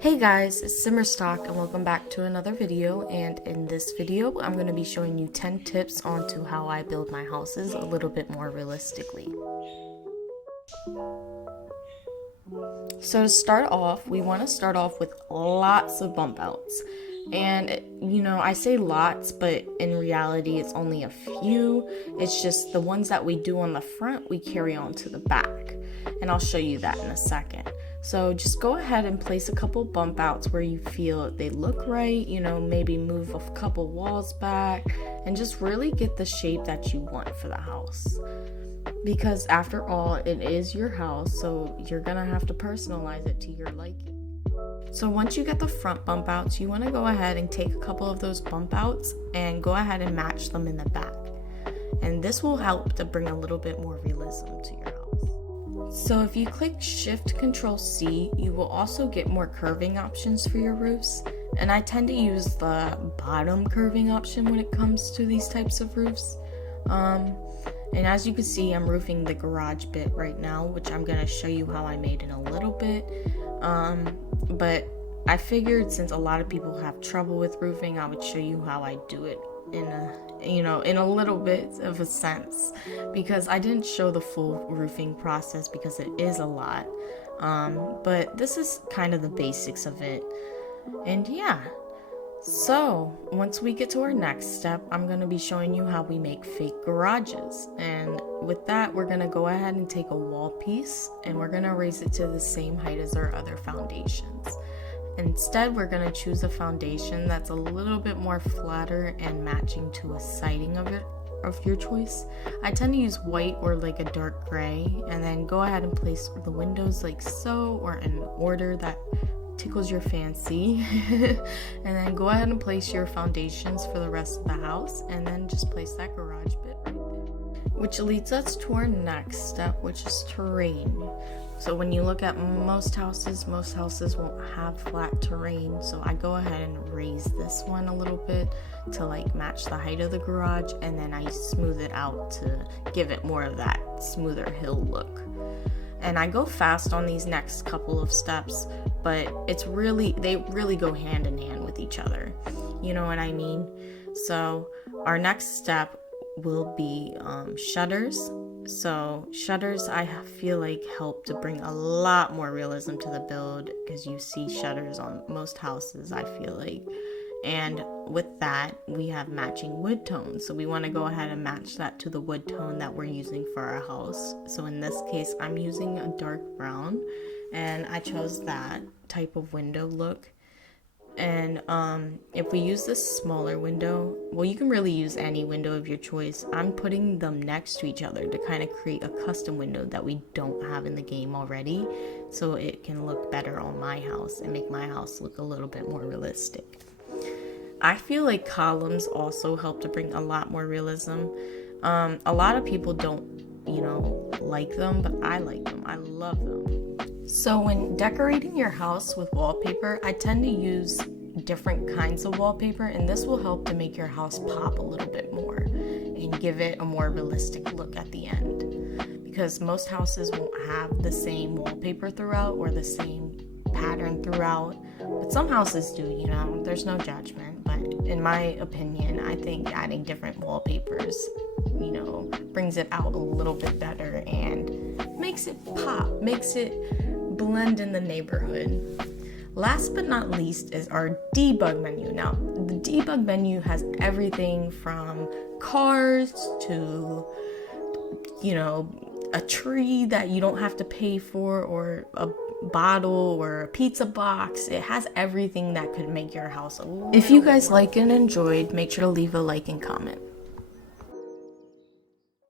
Hey guys, it's Simmerstock and welcome back to another video, and in this video I'm going to be showing you 10 tips onto how I build my houses a little bit more realistically. So to start off, we want to start off with lots of bump outs. And you know, I say lots, but in reality it's only a few. It's just the ones that we do on the front we carry on to the back, and I'll show you that in a second. So just go ahead and place a couple bump outs where you feel they look right, you know, maybe move a couple walls back and just really get the shape that you want for the house. Because after all, it is your house, so you're gonna have to personalize it to your liking. So once you get the front bump outs, you want to go ahead and take a couple of those bump outs and go ahead and match them in the back. And this will help to bring a little bit more realism to your house. So if you click Shift-Control-C, you will also get more curving options for your roofs. And I tend to use the bottom curving option when it comes to these types of roofs. And as you can see, I'm roofing the garage bit right now, which I'm going to show you how I made in a little bit. But I figured since a lot of people have trouble with roofing, I would show you how I do it in a little bit of a sense, because I didn't show the full roofing process because it is a lot. But this is kind of the basics of it. And yeah. So once we get to our next step, I'm going to be showing you how we make fake garages. And with that, we're going to go ahead and take a wall piece and we're going to raise it to the same height as our other foundations. Instead, we're going to choose a foundation that's a little bit more flatter and matching to a siding of your choice. I tend to use white or like a dark gray, and then go ahead and place the windows like so, or in order that tickles your fancy. And then go ahead and place your foundations for the rest of the house, and then just place that garage bit right there. Which leads us to our next step, which is terrain. So when you look at most houses won't have flat terrain. So I go ahead and raise this one a little bit to like match the height of the garage, and then I smooth it out to give it more of that smoother hill look. And I go fast on these next couple of steps, but they really go hand in hand with each other. You know what I mean? So our next step will be shutters. So shutters, I feel like, help to bring a lot more realism to the build, because you see shutters on most houses, I feel like. And with that, we have matching wood tones. So we want to go ahead and match that to the wood tone that we're using for our house. So in this case, I'm using a dark brown, and I chose that type of window look. And if we use this smaller window, well, you can really use any window of your choice. I'm putting them next to each other to kind of create a custom window that we don't have in the game already, so it can look better on my house and make my house look a little bit more realistic. I feel like columns also help to bring a lot more realism. A lot of people don't, like them, but I like them. I love them. So when decorating your house with wallpaper, I tend to use different kinds of wallpaper, and this will help to make your house pop a little bit more and give it a more realistic look at the end. Because most houses won't have the same wallpaper throughout or the same pattern throughout, but some houses do, there's no judgment. But in my opinion, I think adding different wallpapers, brings it out a little bit better and makes it pop, makes it blend in the neighborhood. Last but not least is our debug menu. Now, the debug menu has everything from cars to, a tree that you don't have to pay for, or a bottle or a pizza box. It has everything that could make your house a little. If you guys like and enjoyed, make sure to leave a like and comment.